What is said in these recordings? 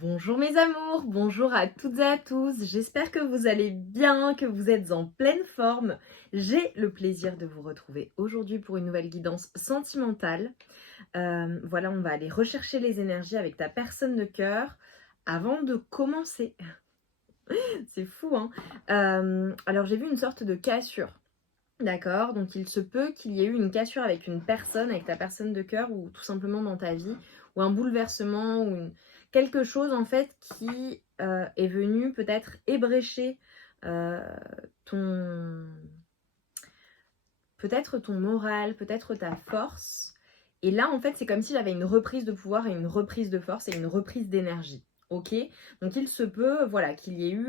Bonjour mes amours, bonjour à toutes et à tous, j'espère que vous allez bien, que vous êtes en pleine forme. J'ai le plaisir de vous retrouver aujourd'hui pour une nouvelle guidance sentimentale. Voilà, on va aller rechercher les énergies avec ta personne de cœur avant de commencer. C'est fou, hein. Alors j'ai vu une sorte de cassure. D'accord, donc il se peut qu'il y ait eu une cassure avec une personne, avec ta personne de cœur ou tout simplement dans ta vie, ou un bouleversement, quelque chose en fait qui est venu peut-être ébrécher euh, ton... peut-être ton moral, peut-être ta force. Et là en fait c'est comme si j'avais une reprise de pouvoir et une reprise de force et une reprise d'énergie. Ok, donc il se peut, voilà, qu'il y ait eu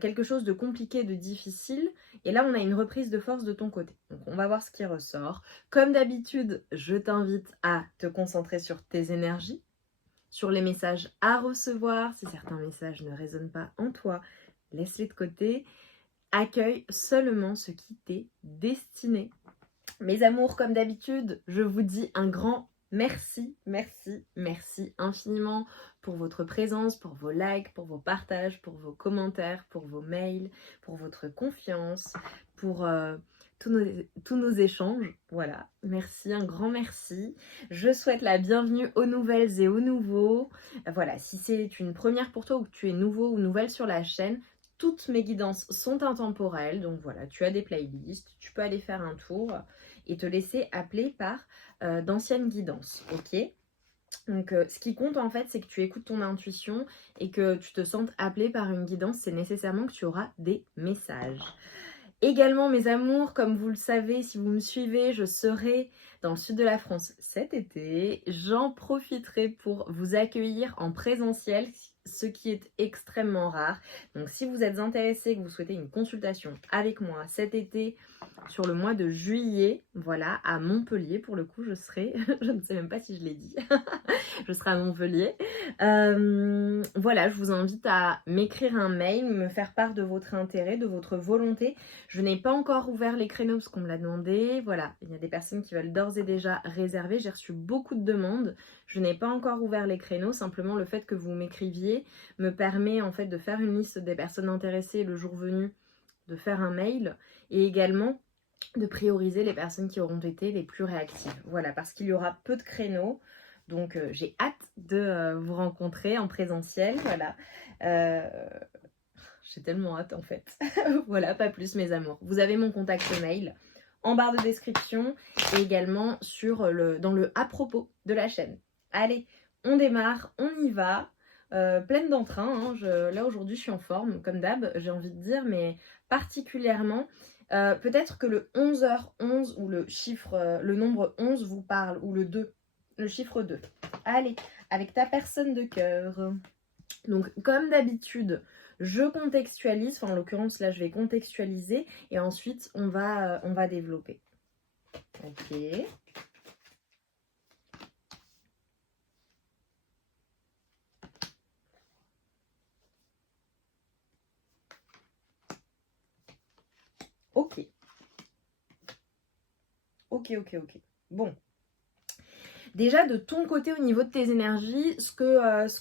quelque chose de compliqué, de difficile, et là on a une reprise de force de ton côté. Donc on va voir ce qui ressort. Comme d'habitude, je t'invite à te concentrer sur tes énergies, sur les messages à recevoir. Si certains messages ne résonnent pas en toi, laisse-les de côté. Accueille seulement ce qui t'est destiné. Mes amours, comme d'habitude, je vous dis un grand merci, merci, merci infiniment pour votre présence, pour vos likes, pour vos partages, pour vos commentaires, pour vos mails, pour votre confiance, pour tous nos échanges. Voilà, merci, un grand merci. Je souhaite la bienvenue aux nouvelles et aux nouveaux. Voilà, si c'est une première pour toi ou que tu es nouveau ou nouvelle sur la chaîne, toutes mes guidances sont intemporelles. Donc voilà, tu as des playlists, tu peux aller faire un tour et te laisser appeler par d'anciennes guidances, ok? Donc ce qui compte en fait, c'est que tu écoutes ton intuition et que tu te sentes appelé par une guidance, c'est nécessairement que tu auras des messages. Également mes amours, comme vous le savez, si vous me suivez, je serai dans le sud de la France cet été. J'en profiterai pour vous accueillir en présentiel, ce qui est extrêmement rare. Donc si vous êtes intéressé, que vous souhaitez une consultation avec moi cet été, sur le mois de juillet, voilà, à Montpellier, pour le coup je serai, je ne sais même pas si je l'ai dit, je serai à Montpellier. Voilà, je vous invite à m'écrire un mail, me faire part de votre intérêt, de votre volonté. Je n'ai pas encore ouvert les créneaux parce qu'on me l'a demandé. Voilà, il y a des personnes qui veulent d'ores et déjà réserver. J'ai reçu beaucoup de demandes. Je n'ai pas encore ouvert les créneaux. Simplement, le fait que vous m'écriviez me permet en fait de faire une liste des personnes intéressées le jour venu, de faire un mail et également de prioriser les personnes qui auront été les plus réactives. Voilà, parce qu'il y aura peu de créneaux. Donc j'ai hâte de vous rencontrer en présentiel. Voilà. Euh, j'ai tellement hâte en fait. Voilà, pas plus mes amours. Vous avez mon contact mail en barre de description et également dans le à propos de la chaîne. Allez, on démarre, on y va. Pleine d'entrain, hein. Là aujourd'hui je suis en forme, comme d'hab, j'ai envie de dire, mais particulièrement, peut-être que le 11h11 ou le nombre 11 vous parle, ou le 2, le chiffre 2. Allez, avec ta personne de cœur. Donc comme d'habitude, je contextualise, enfin en l'occurrence là je vais contextualiser et ensuite on va développer. Ok. Ok. Ok. Bon. Déjà de ton côté au niveau de tes énergies, ce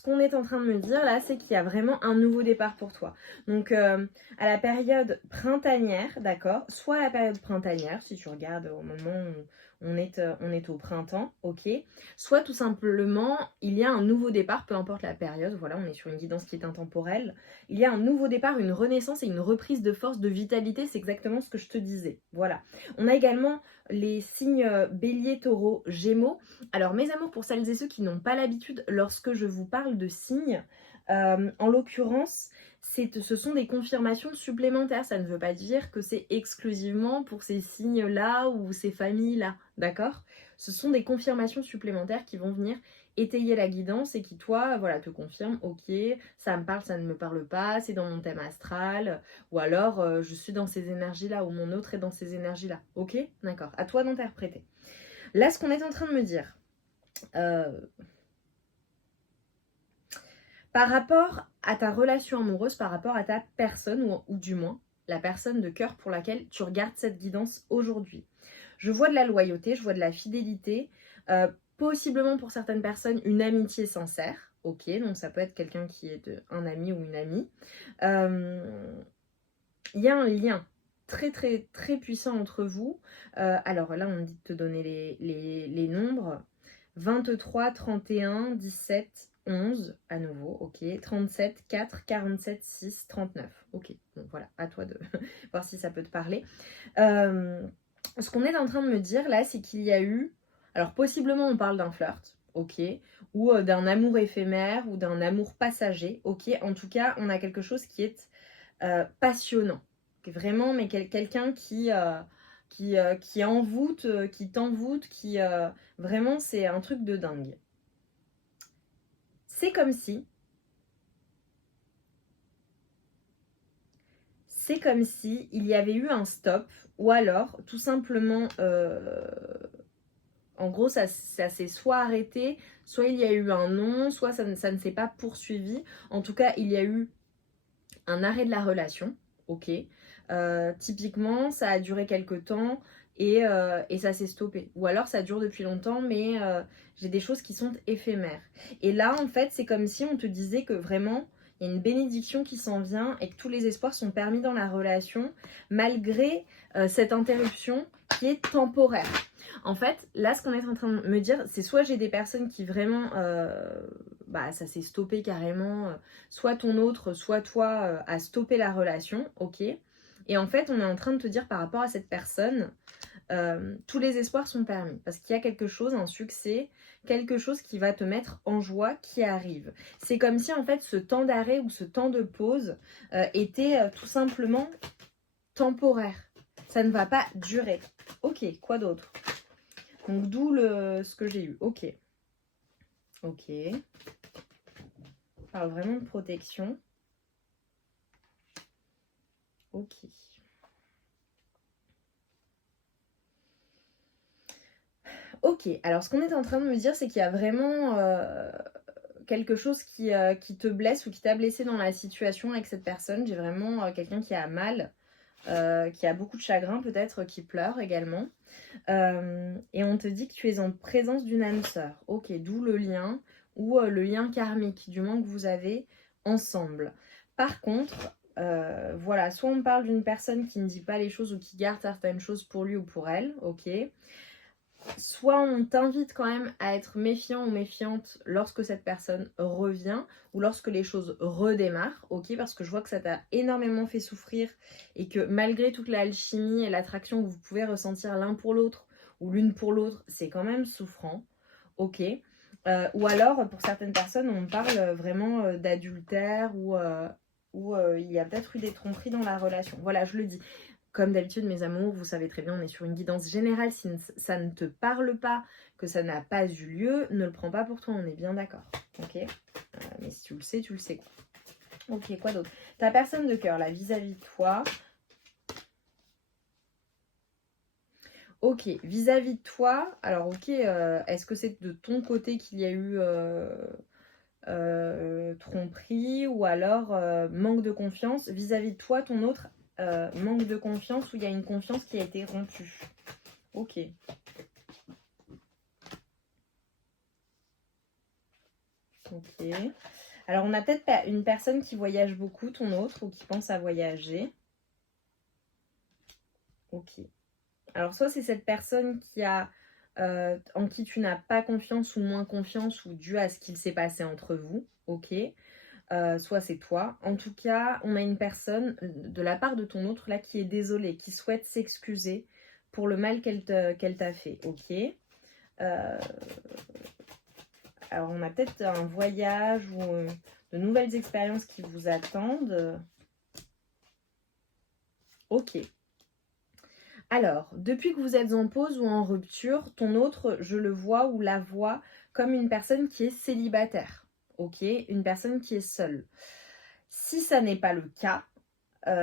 qu'on est en train de me dire là, c'est qu'il y a vraiment un nouveau départ pour toi. Donc à la période printanière, d'accord, soit à la période printanière, si tu regardes au moment où on est au printemps, ok, soit tout simplement il y a un nouveau départ, peu importe la période, voilà, on est sur une guidance qui est intemporelle, il y a un nouveau départ, une renaissance et une reprise de force, de vitalité, c'est exactement ce que je te disais, voilà. On a également les signes bélier, taureau, gémeaux. Alors mes amours, pour celles et ceux qui n'ont pas l'habitude, lorsque je vous parle de signes, en l'occurrence, ce sont des confirmations supplémentaires. Ça ne veut pas dire que c'est exclusivement pour ces signes-là ou ces familles-là, d'accord? Ce sont des confirmations supplémentaires qui vont venir étayer la guidance et qui, toi, voilà, te confirment, ok, ça me parle, ça ne me parle pas, c'est dans mon thème astral, ou alors je suis dans ces énergies-là, ou mon autre est dans ces énergies-là, ok? D'accord, à toi d'interpréter. Là, ce qu'on est en train de me dire, par rapport à ta relation amoureuse, par rapport à ta personne, ou du moins la personne de cœur pour laquelle tu regardes cette guidance aujourd'hui. Je vois de la loyauté, je vois de la fidélité, possiblement pour certaines personnes une amitié sincère, Ok, donc ça peut être quelqu'un qui est un ami ou une amie. Il y a un lien très très très puissant entre vous. Alors là, on me dit de te donner les nombres. 23, 31, 17, 11, à nouveau, ok. 37, 4, 47, 6, 39. Ok, bon voilà, à toi de voir si ça peut te parler. Ce qu'on est en train de me dire là, c'est qu'il y a eu... Alors possiblement on parle d'un flirt, ok, ou d'un amour éphémère, ou d'un amour passager, ok. En tout cas, on a quelque chose qui est passionnant. Vraiment, mais quelqu'un qui envoûte, qui t'envoûte, qui... vraiment, c'est un truc de dingue. C'est comme si... C'est comme si il y avait eu un stop, ou alors, tout simplement... en gros, ça s'est soit arrêté, soit il y a eu un non, soit ça ne s'est pas poursuivi. En tout cas, il y a eu un arrêt de la relation, ok. Typiquement, ça a duré quelques temps et ça s'est stoppé. Ou alors ça dure depuis longtemps, mais j'ai des choses qui sont éphémères. Et là, en fait, c'est comme si on te disait que vraiment, il y a une bénédiction qui s'en vient et que tous les espoirs sont permis dans la relation, malgré cette interruption qui est temporaire. En fait, là, ce qu'on est en train de me dire, c'est soit j'ai des personnes qui vraiment, ça s'est stoppé carrément, soit ton autre, soit toi, a stoppé la relation, ok. Et en fait, on est en train de te dire par rapport à cette personne, tous les espoirs sont permis. Parce qu'il y a quelque chose, un succès, quelque chose qui va te mettre en joie qui arrive. C'est comme si en fait ce temps d'arrêt ou ce temps de pause était tout simplement temporaire. Ça ne va pas durer. Ok, quoi d'autre? Donc d'où ce que j'ai eu. Ok. Ok. On parle vraiment de protection. Ok. Ok, alors ce qu'on est en train de me dire, c'est qu'il y a vraiment quelque chose qui te blesse ou qui t'a blessé dans la situation avec cette personne. J'ai vraiment quelqu'un qui a mal, qui a beaucoup de chagrin, peut-être qui pleure également. Et on te dit que tu es en présence d'une âme sœur. Ok, d'où le lien ou le lien karmique, du moins que vous avez ensemble. Par contre, voilà, soit on parle d'une personne qui ne dit pas les choses ou qui garde certaines choses pour lui ou pour elle, ok. Soit on t'invite quand même à être méfiant ou méfiante lorsque cette personne revient ou lorsque les choses redémarrent, ok, parce que je vois que ça t'a énormément fait souffrir et que malgré toute l'alchimie et l'attraction que vous pouvez ressentir l'un pour l'autre ou l'une pour l'autre, c'est quand même souffrant, ok. Ou alors pour certaines personnes on parle vraiment d'adultère ou il y a peut-être eu des tromperies dans la relation. Voilà, je le dis. Comme d'habitude, mes amours, vous savez très bien, on est sur une guidance générale. Si ça ne te parle pas, que ça n'a pas eu lieu, ne le prends pas pour toi, on est bien d'accord. Ok, mais si tu le sais, tu le sais quoi. Ok, quoi d'autre? Ta personne de cœur, là, vis-à-vis de toi. Ok, vis-à-vis de toi, alors ok, est-ce que c'est de ton côté qu'il y a eu tromperie ou alors manque de confiance? Vis-à-vis de toi, ton autre manque de confiance ou il y a une confiance qui a été rompue? Ok. Ok. Alors, on a peut-être une personne qui voyage beaucoup, ton autre, ou qui pense à voyager. Ok. Alors, soit c'est cette personne qui a, en qui tu n'as pas confiance ou moins confiance, ou dû à ce qu'il s'est passé entre vous. Ok. Soit c'est toi. En tout cas, on a une personne de la part de ton autre là qui est désolée, qui souhaite s'excuser pour le mal qu'elle t'a fait. Ok. Alors, on a peut-être un voyage ou de nouvelles expériences qui vous attendent. Ok. Alors, depuis que vous êtes en pause ou en rupture, ton autre, je le vois ou la vois comme une personne qui est célibataire. Ok, une personne qui est seule. Si ça n'est pas le cas,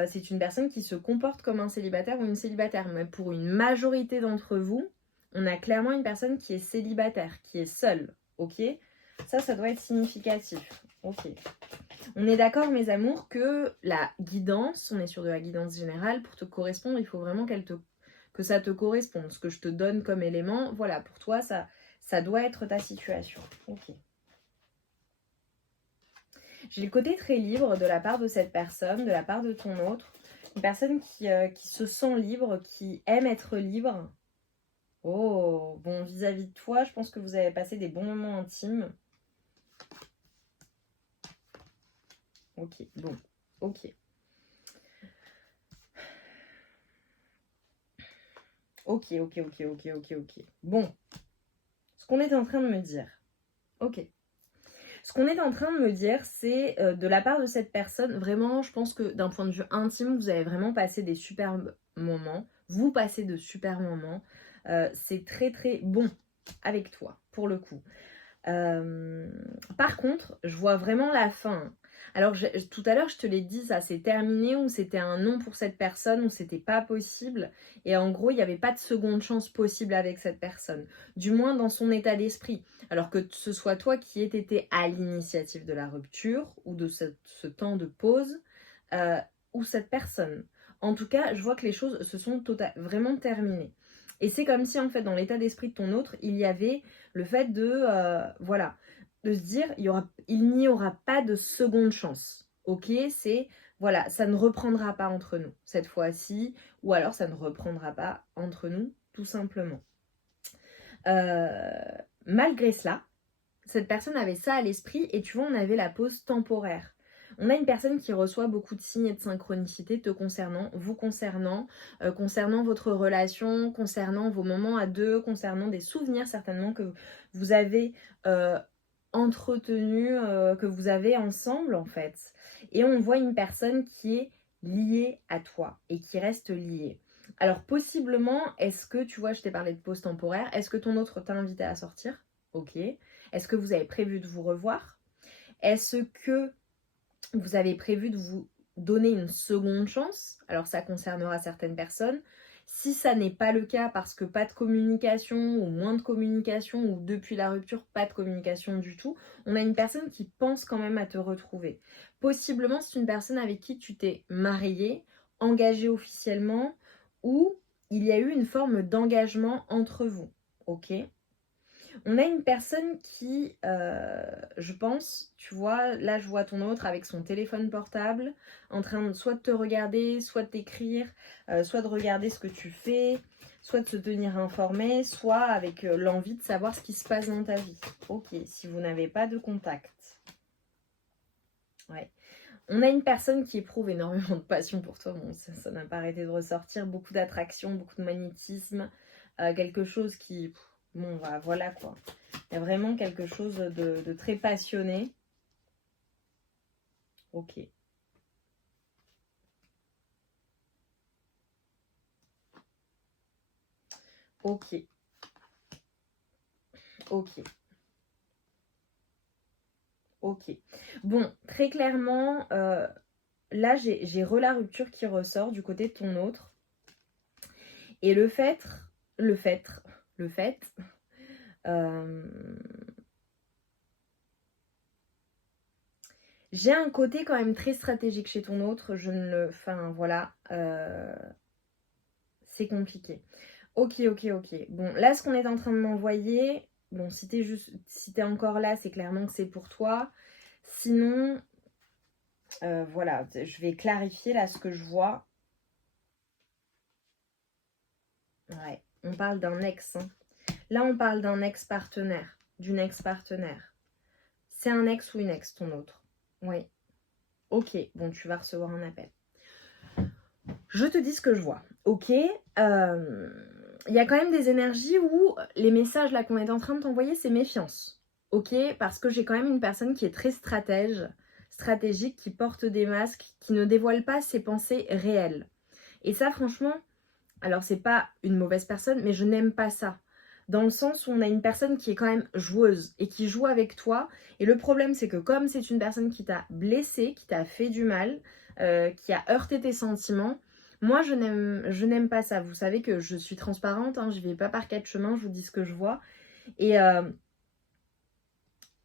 c'est une personne qui se comporte comme un célibataire ou une célibataire. Mais pour une majorité d'entre vous, on a clairement une personne qui est célibataire, qui est seule. Ok, ça doit être significatif. Ok. On est d'accord, mes amours, que la guidance, on est sur de la guidance générale, pour te correspondre, il faut vraiment que ça te corresponde. Ce que je te donne comme élément, voilà, pour toi, ça doit être ta situation. Ok. J'ai le côté très libre de la part de cette personne, de la part de ton autre. Une personne qui se sent libre, qui aime être libre. Oh, bon, vis-à-vis de toi, je pense que vous avez passé des bons moments intimes. Ok, bon, ok. Ok. Bon, ce qu'on est en train de me dire. Ok. Ce qu'on est en train de me dire, c'est de la part de cette personne, vraiment, je pense que d'un point de vue intime, vous avez vraiment passé des super moments. Vous passez de super moments. C'est très très bon avec toi, pour le coup. Par contre, je vois vraiment la fin. Alors, tout à l'heure, je te l'ai dit, ça s'est terminé, ou c'était un non pour cette personne, ou c'était pas possible. Et en gros, il n'y avait pas de seconde chance possible avec cette personne. Du moins dans son état d'esprit. Alors que ce soit toi qui aies été à l'initiative de la rupture, ou de ce temps de pause, euh, ou cette personne. En tout cas, je vois que les choses se sont vraiment terminées. Et c'est comme si, en fait, dans l'état d'esprit de ton autre, il y avait le fait de, voilà, de se dire, il n'y aura pas de seconde chance. Ok, c'est, voilà, ça ne reprendra pas entre nous cette fois-ci, ou alors ça ne reprendra pas entre nous, tout simplement. Malgré cela, cette personne avait ça à l'esprit, et tu vois, on avait la pause temporaire. On a une personne qui reçoit beaucoup de signes et de synchronicité te concernant, vous concernant, concernant votre relation, concernant vos moments à deux, concernant des souvenirs certainement que vous avez entretenus, que vous avez ensemble en fait. Et on voit une personne qui est liée à toi et qui reste liée. Alors possiblement, est-ce que, tu vois, je t'ai parlé de pause temporaire, est-ce que ton autre t'a invité à sortir? Ok. Est-ce que vous avez prévu de vous revoir? Est-ce que vous avez prévu de vous donner une seconde chance? Alors ça concernera certaines personnes. Si ça n'est pas le cas parce que pas de communication ou moins de communication ou depuis la rupture pas de communication du tout, on a une personne qui pense quand même à te retrouver. Possiblement c'est une personne avec qui tu t'es marié, engagé officiellement ou il y a eu une forme d'engagement entre vous. Ok? On a une personne qui, je pense, tu vois, là je vois ton autre avec son téléphone portable, en train de soit de te regarder, soit de t'écrire, soit de regarder ce que tu fais, soit de se tenir informé, soit avec l'envie de savoir ce qui se passe dans ta vie. Ok, si vous n'avez pas de contact. Ouais. On a une personne qui éprouve énormément de passion pour toi, bon, ça n'a pas arrêté de ressortir, beaucoup d'attraction, beaucoup de magnétisme, quelque chose qui... Bon, voilà quoi. Il y a vraiment quelque chose de très passionné. Ok. Ok. Ok. Ok. Bon, très clairement, là, j'ai la rupture qui ressort du côté de ton autre. Et le fait, euh, j'ai un côté quand même très stratégique chez ton autre. Je ne le... Enfin, voilà. C'est compliqué. Ok. Bon, là, ce qu'on est en train de m'envoyer... Bon, si t'es encore là, c'est clairement que c'est pour toi. Sinon, voilà, je vais clarifier là ce que je vois. Ouais, on parle d'un ex. Hein. Là, on parle d'un ex-partenaire, d'une ex-partenaire. C'est un ex ou une ex, ton autre. Oui. Ok, bon, tu vas recevoir un appel. Je te dis ce que je vois. Ok. Il y a quand même des énergies où les messages là qu'on est en train de t'envoyer, c'est méfiance. Ok. Parce que j'ai quand même une personne qui est très stratégique, qui porte des masques, qui ne dévoile pas ses pensées réelles. Et ça, franchement, alors c'est pas une mauvaise personne, mais je n'aime pas ça. Dans le sens où on a une personne qui est quand même joueuse et qui joue avec toi. Et le problème, c'est que comme c'est une personne qui t'a blessé, qui t'a fait du mal, qui a heurté tes sentiments, moi je n'aime pas ça. Vous savez que je suis transparente, hein, je vais pas par quatre chemins, je vous dis ce que je vois. Et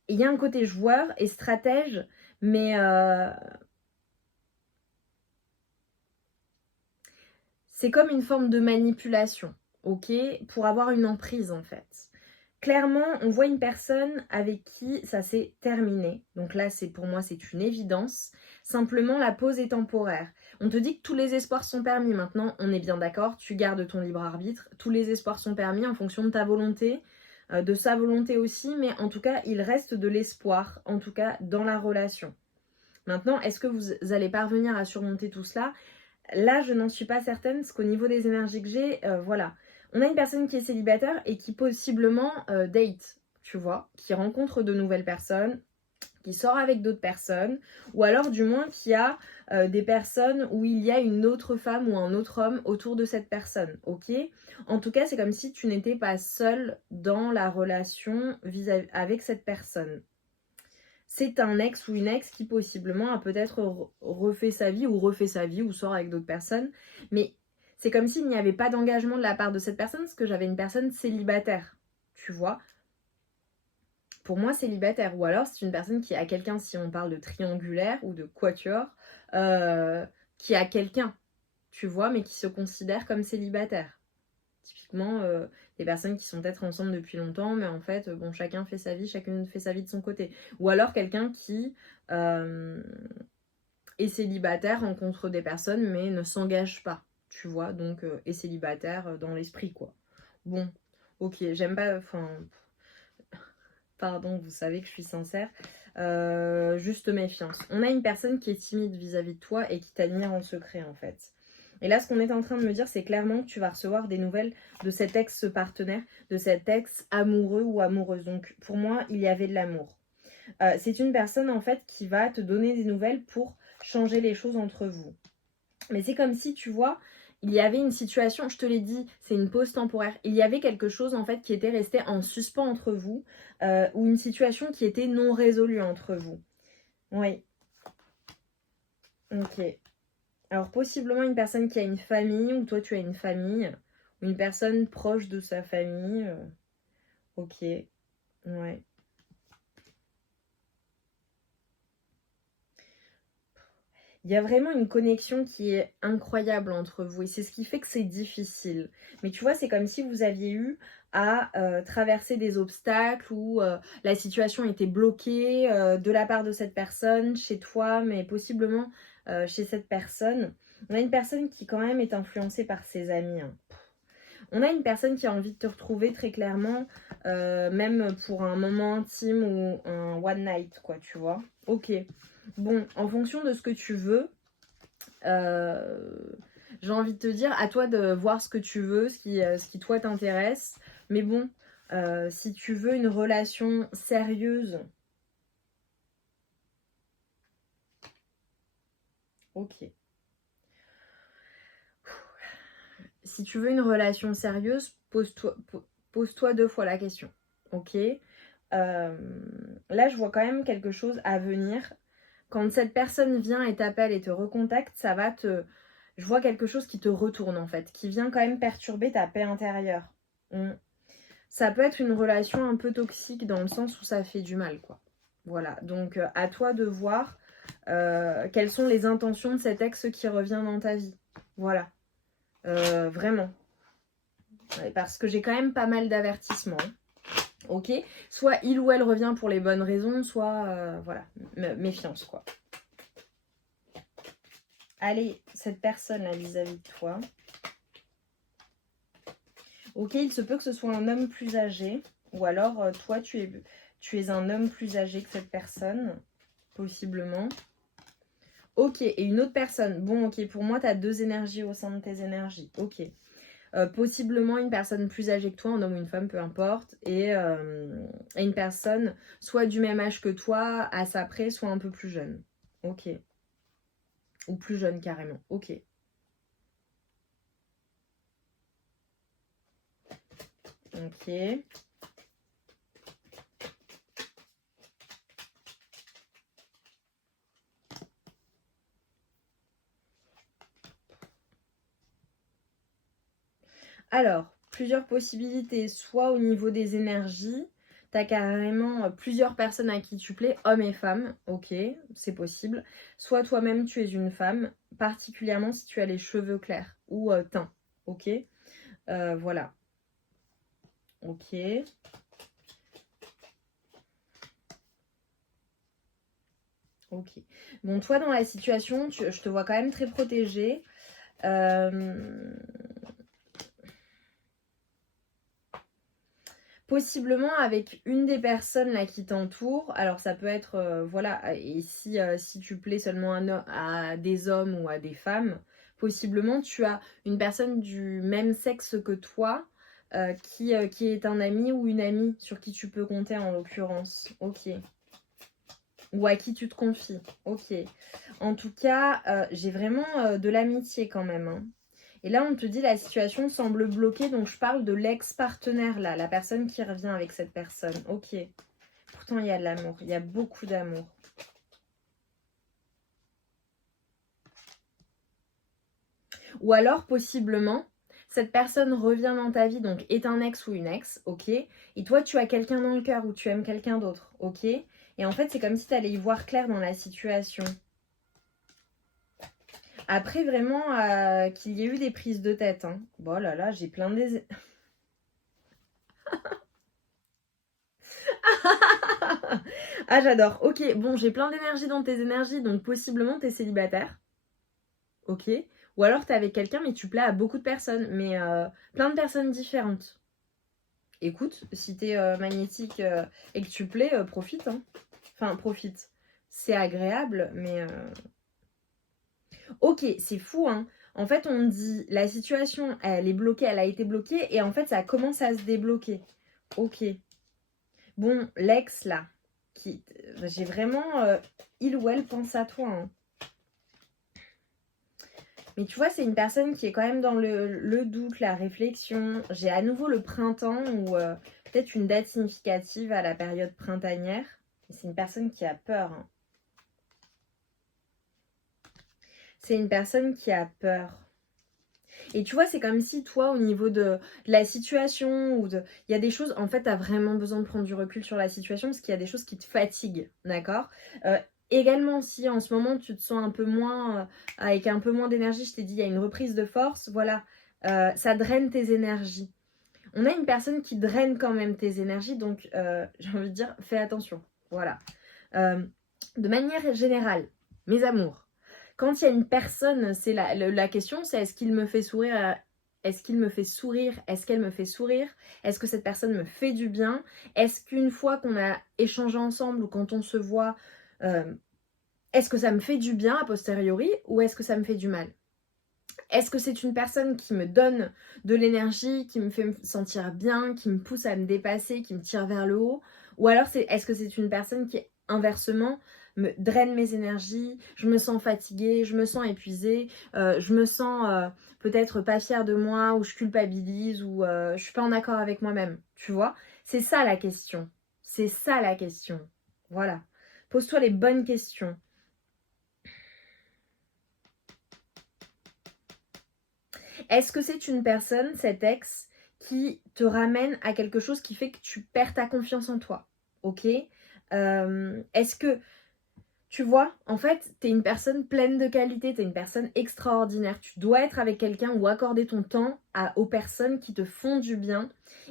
il y a un côté joueur et stratège, mais c'est comme une forme de manipulation, ok, pour avoir une emprise en fait. clairement, on voit une personne avec qui ça s'est terminé. Donc là, pour moi, c'est une évidence. Simplement, la pause est temporaire. On te dit que tous les espoirs sont permis. Maintenant, on est bien d'accord, tu gardes ton libre arbitre. Tous les espoirs sont permis en fonction de ta volonté, de sa volonté aussi. Mais en tout cas, il reste de l'espoir, en tout cas dans la relation. Maintenant, est-ce que vous allez parvenir à surmonter tout cela? Là, je n'en suis pas certaine, parce qu'au niveau des énergies que j'ai, voilà. On a une personne qui est célibataire et qui possiblement date, tu vois, qui rencontre de nouvelles personnes, qui sort avec d'autres personnes, ou alors du moins qui a des personnes où il y a une autre femme ou un autre homme autour de cette personne, ok? En tout cas, c'est comme si tu n'étais pas seule dans la relation avec cette personne. C'est un ex ou une ex qui possiblement a peut-être refait sa vie ou sort avec d'autres personnes. Mais c'est comme s'il n'y avait pas d'engagement de la part de cette personne parce que j'avais une personne célibataire, tu vois. Pour moi, célibataire. Ou alors c'est une personne qui a quelqu'un, si on parle de triangulaire ou de quatuor, qui a quelqu'un, tu vois, mais qui se considère comme célibataire. Typiquement, des personnes qui sont peut-être ensemble depuis longtemps, mais en fait, bon, chacun fait sa vie, chacune fait sa vie de son côté. Ou alors quelqu'un qui est célibataire, rencontre des personnes, mais ne s'engage pas, tu vois, donc est célibataire dans l'esprit, quoi. Bon, ok, j'aime pas, enfin, pardon, vous savez que je suis sincère, juste méfiance. On a une personne qui est timide vis-à-vis de toi et qui t'admire en secret, en fait. Et là, ce qu'on est en train de me dire, c'est clairement que tu vas recevoir des nouvelles de cet ex-partenaire, de cet ex amoureux ou amoureuse. Donc, pour moi, il y avait de l'amour. C'est une personne, en fait, qui va te donner des nouvelles pour changer les choses entre vous. Mais c'est comme si, tu vois, il y avait une situation, je te l'ai dit, c'est une pause temporaire. Il y avait quelque chose, en fait, qui était resté en suspens entre vous, ou une situation qui était non résolue entre vous. Oui. Ok. Alors, possiblement une personne qui a une famille, ou toi tu as une famille, ou une personne proche de sa famille. Ok, ouais. Il y a vraiment une connexion qui est incroyable entre vous, et c'est ce qui fait que c'est difficile. Mais tu vois, c'est comme si vous aviez eu à traverser des obstacles, ou la situation était bloquée de la part de cette personne, chez toi, mais possiblement chez cette personne. On a une personne qui quand même est influencée par ses amis, hein. On a une personne qui a envie de te retrouver très clairement, même pour un moment intime ou un one night, quoi, tu vois. Ok. Bon, en fonction de ce que tu veux, j'ai envie de te dire, à toi de voir ce que tu veux, ce qui toi t'intéresse. Mais bon, si tu veux une relation sérieuse, ok. Si tu veux une relation sérieuse, pose-toi 2 fois la question, ok. Là, je vois quand même quelque chose à venir. Quand cette personne vient et t'appelle et te recontacte, ça va te... Je vois quelque chose qui te retourne en fait, qui vient quand même perturber ta paix intérieure. Ça peut être une relation un peu toxique dans le sens où ça fait du mal, quoi. Voilà, donc à toi de voir quelles sont les intentions de cet ex qui revient dans ta vie. Voilà, vraiment. Ouais, parce que j'ai quand même pas mal d'avertissements. Ok, soit il ou elle revient pour les bonnes raisons, soit voilà, méfiance, quoi. Allez, cette personne là vis-à-vis de toi. Ok, il se peut que ce soit un homme plus âgé, ou alors toi tu es un homme plus âgé que cette personne, possiblement. Ok, et une autre personne. Bon, ok, pour moi tu as 2 énergies au sein de tes énergies. Ok. Possiblement une personne plus âgée que toi, un homme ou une femme, peu importe, et une personne soit du même âge que toi, à sa près, soit un peu plus jeune. Ok. Ou plus jeune carrément. Ok. Ok. Alors, plusieurs possibilités, soit au niveau des énergies, tu as carrément plusieurs personnes à qui tu plais, hommes et femmes, ok, c'est possible. Soit toi-même tu es une femme, particulièrement si tu as les cheveux clairs ou teints, ok. Voilà, ok. Ok. Bon, toi, dans la situation, je te vois quand même très protégée. Possiblement avec une des personnes là qui t'entourent. Alors ça peut être, voilà, et si tu plais seulement à des hommes ou à des femmes, possiblement tu as une personne du même sexe que toi qui est un ami ou une amie sur qui tu peux compter en l'occurrence. Ok. Ou à qui tu te confies. Ok. En tout cas, j'ai vraiment de l'amitié quand même, hein. Et là, on te dit la situation semble bloquée, donc je parle de l'ex-partenaire là, la personne qui revient avec cette personne. Ok. Pourtant, il y a de l'amour, il y a beaucoup d'amour. Ou alors, possiblement, cette personne revient dans ta vie, donc est un ex ou une ex, ok. Et toi, tu as quelqu'un dans le cœur ou tu aimes quelqu'un d'autre, ok. Et en fait, c'est comme si tu allais y voir clair dans la situation. Après, vraiment, qu'il y ait eu des prises de tête. Hein. Bon là là, j'ai plein de... Ah, j'adore. Ok, bon, j'ai plein d'énergie dans tes énergies, donc possiblement t'es célibataire. Ok. Ou alors t'es avec quelqu'un, mais tu plais à beaucoup de personnes, mais plein de personnes différentes. Écoute, si t'es magnétique et que tu plais, profite. Hein. Enfin, profite. C'est agréable, mais... Ok, c'est fou, hein. En fait, on dit, la situation, elle est bloquée, elle a été bloquée, et en fait, ça commence à se débloquer. Ok. Bon, l'ex, là, j'ai vraiment... il ou elle pense à toi, hein. Mais tu vois, c'est une personne qui est quand même dans le doute, la réflexion. J'ai à nouveau le printemps ou peut-être une date significative à la période printanière. C'est une personne qui a peur, hein. C'est une personne qui a peur. Et tu vois, c'est comme si toi, au niveau de la situation, il y a des choses, en fait, tu as vraiment besoin de prendre du recul sur la situation parce qu'il y a des choses qui te fatiguent, d'accord. Également, si en ce moment, tu te sens un peu moins, avec un peu moins d'énergie, je t'ai dit, il y a une reprise de force, voilà, ça draine tes énergies. On a une personne qui draine quand même tes énergies, donc j'ai envie de dire, fais attention, voilà. De manière générale, mes amours, quand il y a une personne, c'est la question, c'est est-ce qu'il me fait sourire, est-ce qu'il me fait sourire, est-ce qu'elle me fait sourire, est-ce que cette personne me fait du bien, est-ce qu'une fois qu'on a échangé ensemble ou quand on se voit, est-ce que ça me fait du bien a posteriori ou est-ce que ça me fait du mal? Est-ce que c'est une personne qui me donne de l'énergie, qui me fait me sentir bien, qui me pousse à me dépasser, qui me tire vers le haut? Ou alors est-ce que c'est une personne qui, inversement, me draine mes énergies, je me sens fatiguée, je me sens épuisée, je me sens peut-être pas fière de moi, ou je culpabilise, ou je suis pas en accord avec moi-même, tu vois? C'est ça la question. C'est ça la question. Voilà. Pose-toi les bonnes questions. Est-ce que c'est une personne, cet ex, qui te ramène à quelque chose qui fait que tu perds ta confiance en toi? Ok. Est-ce que, tu vois, en fait, t'es une personne pleine de qualité, t'es une personne extraordinaire. Tu dois être avec quelqu'un ou accorder ton temps aux personnes qui te font du bien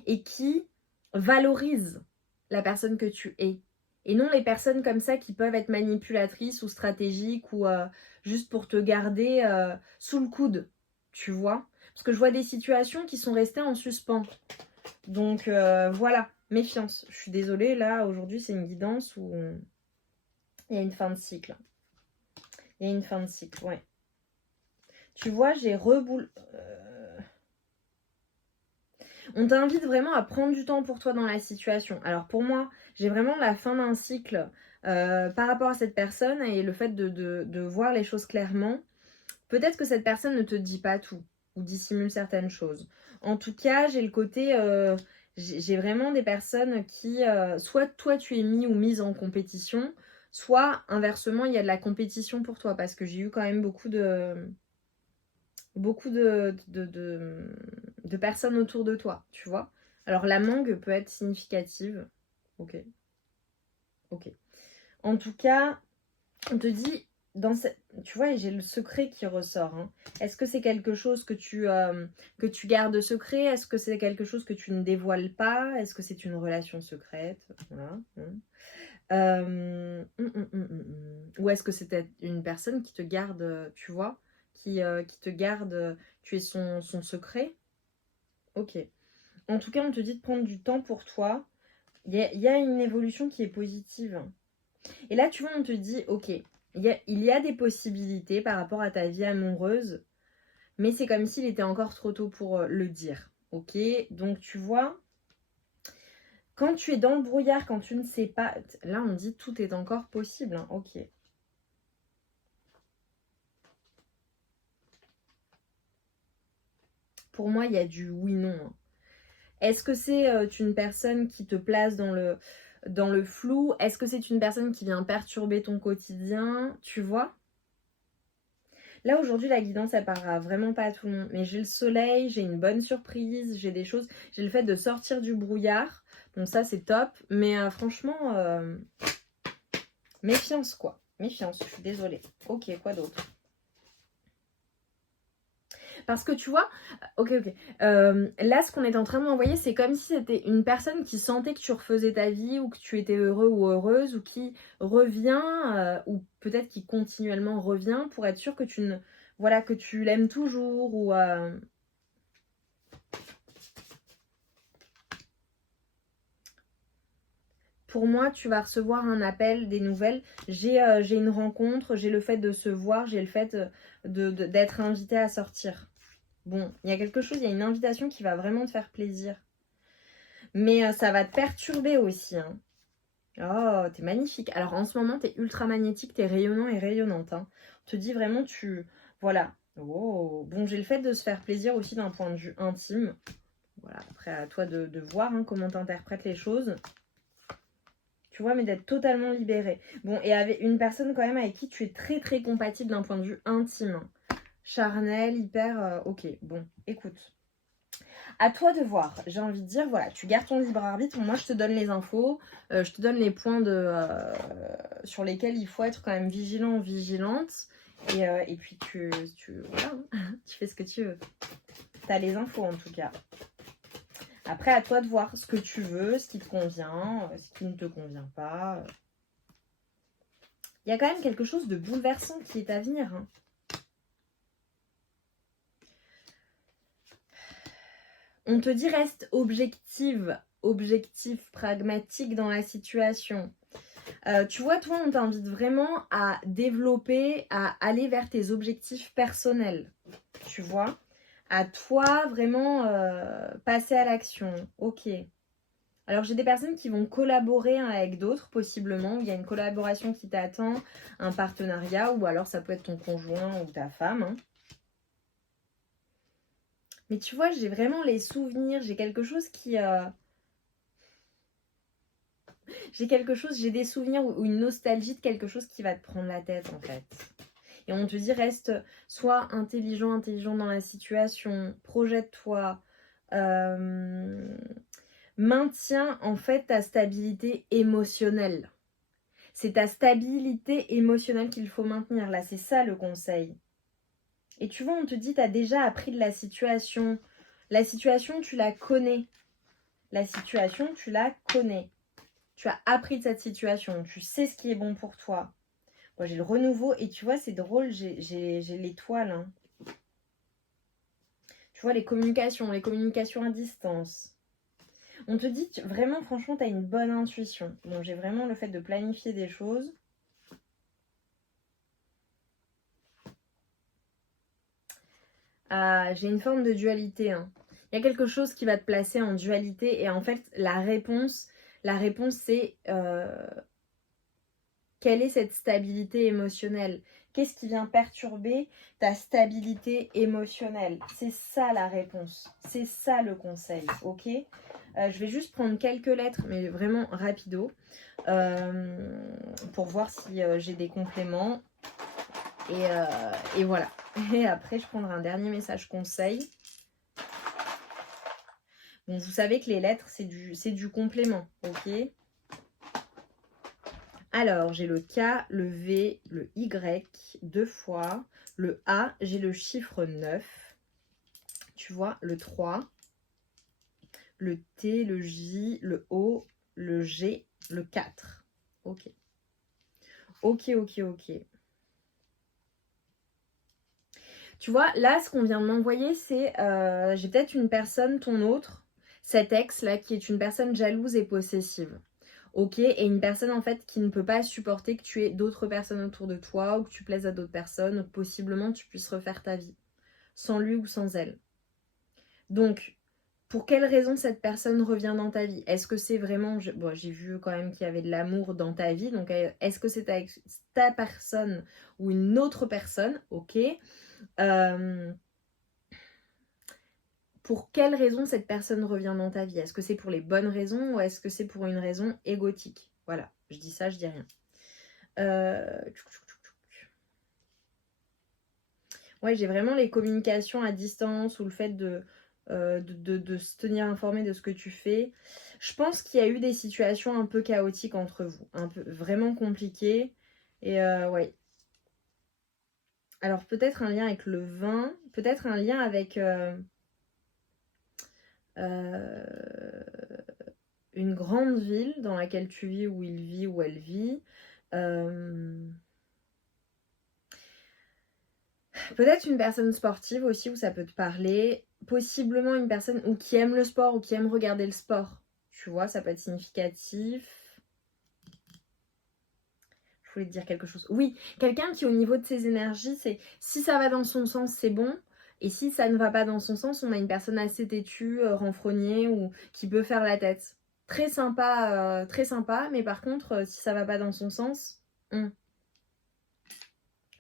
et qui valorisent la personne que tu es. Et non les personnes comme ça qui peuvent être manipulatrices ou stratégiques ou juste pour te garder sous le coude, tu vois. Parce que je vois des situations qui sont restées en suspens. Donc voilà, méfiance. Je suis désolée, là, aujourd'hui, c'est une guidance où il y a une fin de cycle. Il y a une fin de cycle, ouais. Tu vois, j'ai reboule... On t'invite vraiment à prendre du temps pour toi dans la situation. Alors pour moi, j'ai vraiment la fin d'un cycle par rapport à cette personne et le fait de voir les choses clairement. Peut-être que cette personne ne te dit pas tout ou dissimule certaines choses. En tout cas, j'ai le côté... j'ai vraiment des personnes qui... soit toi, tu es mis ou mise en compétition, soit inversement, il y a de la compétition pour toi parce que j'ai eu quand même beaucoup de personnes autour de toi, tu vois. Alors la mangue peut être significative. Ok. Ok. En tout cas, on te dit, tu vois, j'ai le secret qui ressort. Hein. Est-ce que c'est quelque chose que tu gardes secret? Est-ce que c'est quelque chose que tu ne dévoiles pas? Est-ce que c'est une relation secrète? Voilà. Ou est-ce que c'était une personne qui te garde, tu vois, qui te garde, tu es son secret? Ok. En tout cas, on te dit de prendre du temps pour toi. Il y a une évolution qui est positive. Et là, tu vois, on te dit, ok, il y a des possibilités par rapport à ta vie amoureuse, mais c'est comme s'il était encore trop tôt pour le dire. Ok, donc tu vois, quand tu es dans le brouillard, quand tu ne sais pas, là on dit tout est encore possible. Hein. Ok. Pour moi, il y a du oui-non. Hein. Est-ce que c'est une personne qui te place dans le flou? Est-ce que c'est une personne qui vient perturber ton quotidien? Tu vois? Là, aujourd'hui, la guidance, elle parlera vraiment pas à tout le monde. Mais j'ai le soleil, j'ai une bonne surprise, j'ai des choses. J'ai le fait de sortir du brouillard. Donc ça, c'est top. Mais franchement, méfiance, quoi. Méfiance, je suis désolée. Ok, quoi d'autre? Parce que tu vois, ok. Là, ce qu'on est en train de m'envoyer, c'est comme si c'était une personne qui sentait que tu refaisais ta vie ou que tu étais heureux ou heureuse ou qui revient ou peut-être qui continuellement revient pour être sûr que tu ne, voilà, que tu l'aimes toujours ou pour moi, tu vas recevoir un appel, des nouvelles. J'ai une rencontre, j'ai le fait de se voir, j'ai le fait d'être invité à sortir. Bon, il y a quelque chose, il y a une invitation qui va vraiment te faire plaisir. Mais ça va te perturber aussi. Hein. Oh, t'es magnifique. Alors en ce moment, t'es ultra magnétique, t'es rayonnant et rayonnante. Hein. On te dit vraiment, tu... Voilà. Oh, bon, j'ai le fait de se faire plaisir aussi d'un point de vue intime. Voilà, après à toi de voir hein, comment t'interprètes les choses. Tu vois, mais d'être totalement libérée. Bon, et avec une personne quand même avec qui tu es très très compatible d'un point de vue intime. Charnel, hyper... ok, bon, écoute. À toi de voir. J'ai envie de dire, voilà, tu gardes ton libre arbitre. Moi, je te donne les infos. Je te donne les points sur lesquels il faut être quand même vigilant ou vigilante. Et puis, voilà, hein, tu fais ce que tu veux. Tu as les infos en tout cas. Après, à toi de voir ce que tu veux, ce qui te convient, ce qui ne te convient pas. Il y a quand même quelque chose de bouleversant qui est à venir. Hein. On te dit reste objective, pragmatique dans la situation. Tu vois, toi, on t'invite vraiment à développer, à aller vers tes objectifs personnels. Tu vois, à toi vraiment passer à l'action. Ok. Alors, j'ai des personnes qui vont collaborer avec d'autres, possiblement. Il y a une collaboration qui t'attend, un partenariat, ou alors ça peut être ton conjoint ou ta femme. Hein. Mais tu vois, j'ai vraiment les souvenirs, j'ai quelque chose qui... j'ai des souvenirs ou une nostalgie de quelque chose qui va te prendre la tête en fait. Et on te dit reste soit intelligent dans la situation, projette-toi, maintiens en fait ta stabilité émotionnelle. C'est ta stabilité émotionnelle qu'il faut maintenir là, c'est ça le conseil. Et tu vois, on te dit tu as déjà appris de la situation. La situation, tu la connais. La situation, tu la connais. Tu as appris de cette situation, tu sais ce qui est bon pour toi. Moi, j'ai le renouveau et tu vois, c'est drôle, j'ai l'étoile. Hein. Tu vois, les communications à distance. On te dit, vraiment, franchement, tu as une bonne intuition. Bon, j'ai vraiment le fait de planifier des choses. Ah, j'ai une forme de dualité. Hein. Il y a quelque chose qui va te placer en dualité et en fait, la réponse c'est... quelle est cette stabilité émotionnelle? Qu'est-ce qui vient perturber ta stabilité émotionnelle? C'est ça la réponse. C'est ça le conseil, ok? Je vais juste prendre quelques lettres, mais vraiment rapido, pour voir si j'ai des compléments. Et voilà. Et après, je prendrai un dernier message conseil. Bon, vous savez que les lettres, c'est du complément, ok? Alors, j'ai le K, le V, le Y, 2 fois. Le A, j'ai le chiffre 9. Tu vois, le 3. Le T, le J, le O, le G, le 4. Ok. Ok. Tu vois, là, ce qu'on vient de m'envoyer, c'est j'ai peut-être une personne, ton autre, cet ex-là, qui est une personne jalouse et possessive. Ok, et une personne en fait qui ne peut pas supporter que tu aies d'autres personnes autour de toi ou que tu plaises à d'autres personnes ou que possiblement tu puisses refaire ta vie sans lui ou sans elle. Donc, pour quelle raison cette personne revient dans ta vie? Est-ce que c'est vraiment... Bon, j'ai vu quand même qu'il y avait de l'amour dans ta vie, donc est-ce que c'est ta personne ou une autre personne? Ok. Euh, pour quelle raison cette personne revient dans ta vie? Est-ce que c'est pour les bonnes raisons ou est-ce que c'est pour une raison égotique? Voilà, je dis ça, je dis rien. Ouais, j'ai vraiment les communications à distance ou le fait de se tenir informé de ce que tu fais. Je pense qu'il y a eu des situations un peu chaotiques entre vous, un peu vraiment compliquées. Et ouais. Alors peut-être un lien avec le vin, peut-être un lien avec euh, une grande ville dans laquelle tu vis, où il vit, où elle vit. Euh, Peut-être une personne sportive aussi où ça peut te parler. Possiblement une personne ou qui aime le sport ou qui aime regarder le sport. Tu vois, ça peut être significatif. Je voulais te dire quelque chose. Oui, quelqu'un qui au niveau de ses énergies, c'est si ça va dans son sens, c'est bon. Et si ça ne va pas dans son sens, on a une personne assez têtue, renfrognée ou qui peut faire la tête. Très sympa, mais par contre, si ça va pas dans son sens,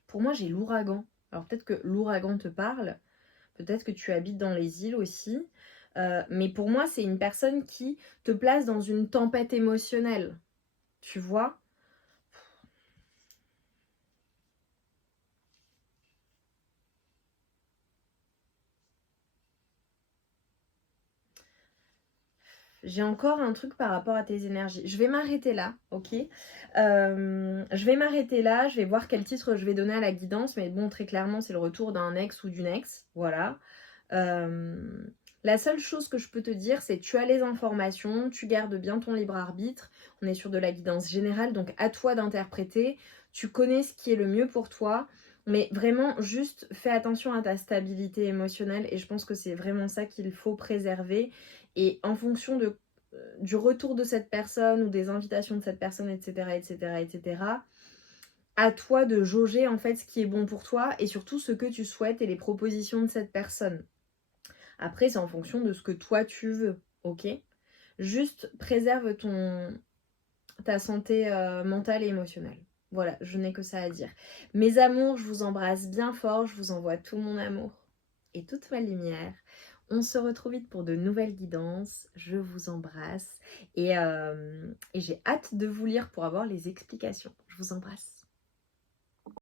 pour moi j'ai l'ouragan. Alors peut-être que l'ouragan te parle, peut-être que tu habites dans les îles aussi. Mais pour moi, c'est une personne qui te place dans une tempête émotionnelle. Tu vois? J'ai encore un truc par rapport à tes énergies. Je vais m'arrêter là, ok? Je vais m'arrêter là, je vais voir quel titre je vais donner à la guidance. Mais bon, très clairement, c'est le retour d'un ex ou d'une ex. Voilà. Euh, la seule chose que je peux te dire, c'est que tu as les informations, tu gardes bien ton libre arbitre. On est sur de la guidance générale, donc à toi d'interpréter. Tu connais ce qui est le mieux pour toi, mais vraiment, juste fais attention à ta stabilité émotionnelle et je pense que c'est vraiment ça qu'il faut préserver. Et en fonction du retour de cette personne ou des invitations de cette personne, etc., etc., etc., à toi de jauger en fait ce qui est bon pour toi et surtout ce que tu souhaites et les propositions de cette personne. Après, c'est en fonction de ce que toi tu veux, ok? Juste préserve ta santé mentale et émotionnelle. Voilà, je n'ai que ça à dire. Mes amours, je vous embrasse bien fort, je vous envoie tout mon amour et toute ma lumière. On se retrouve vite pour de nouvelles guidances. Je vous embrasse et j'ai hâte de vous lire pour avoir les explications. Je vous embrasse.